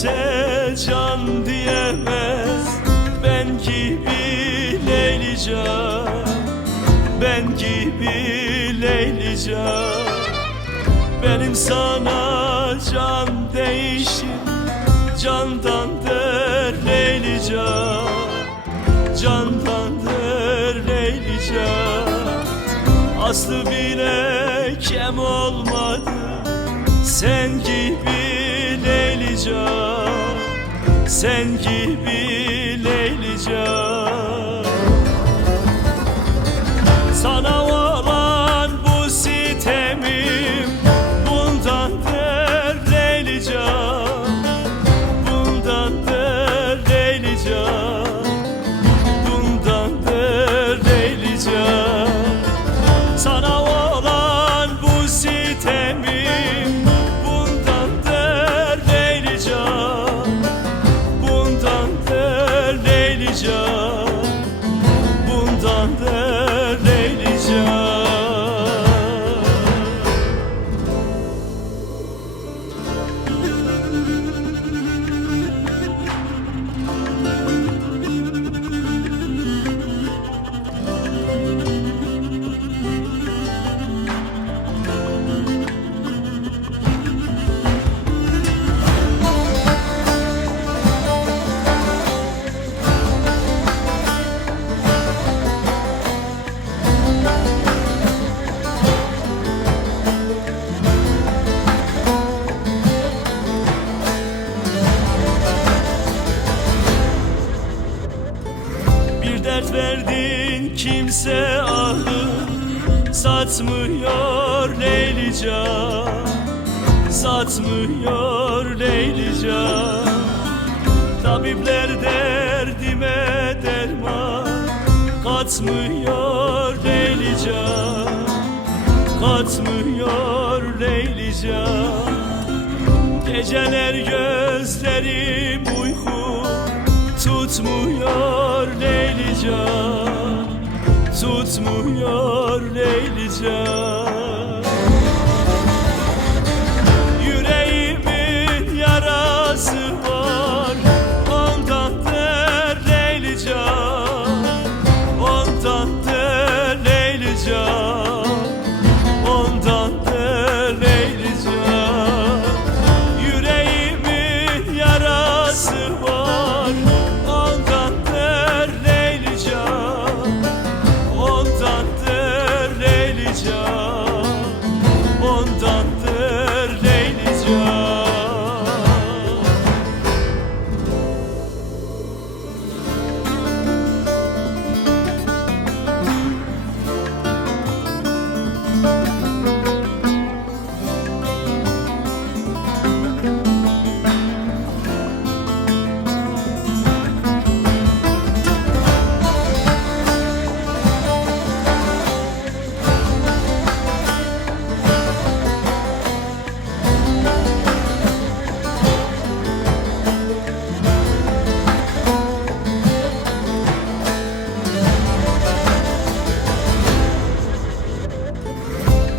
kimse can diyemez ben gibi Leylican, ben gibi Leylican. Benim sana can değişim candandır Leylican, candandır Leylican. Aslı bile kem olmadı sen gibi Leylican, sen gibi Leylican. Sana olan bu sitemim bundandır Leylican, bundandır Leylican, bundandır Leylican. Sana olan bu sitemim bundandır Leylican, bundandır Leylican, bundandır Leylican. Bir dert verdin kimse ahı satmıyor Leylican, satmıyor Leylican. Tabipler derdime derman katmıyor Leylican, katmıyor Leylican. Geceler gözlerim uyku tutmuyor Leylican, tutmuyor Leylican. Yüreğimin yarası var ondandır Leylican, ondandır Leylican, ondandır Leylican. Yüreğimin yarası var ondandır Leylican, ondandır Leylican, ondandır Leylican.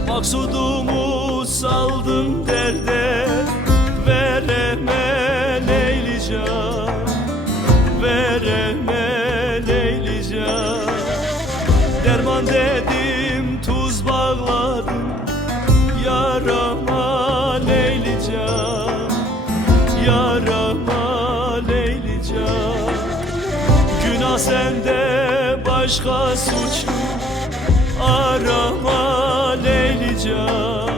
Maksudumu saldım derde vereme Leylican, vereme Leylican. Derman dedim tuz bağladım yarama Leylican, yarama Leylican. Günah sende başka suç arama Leylican,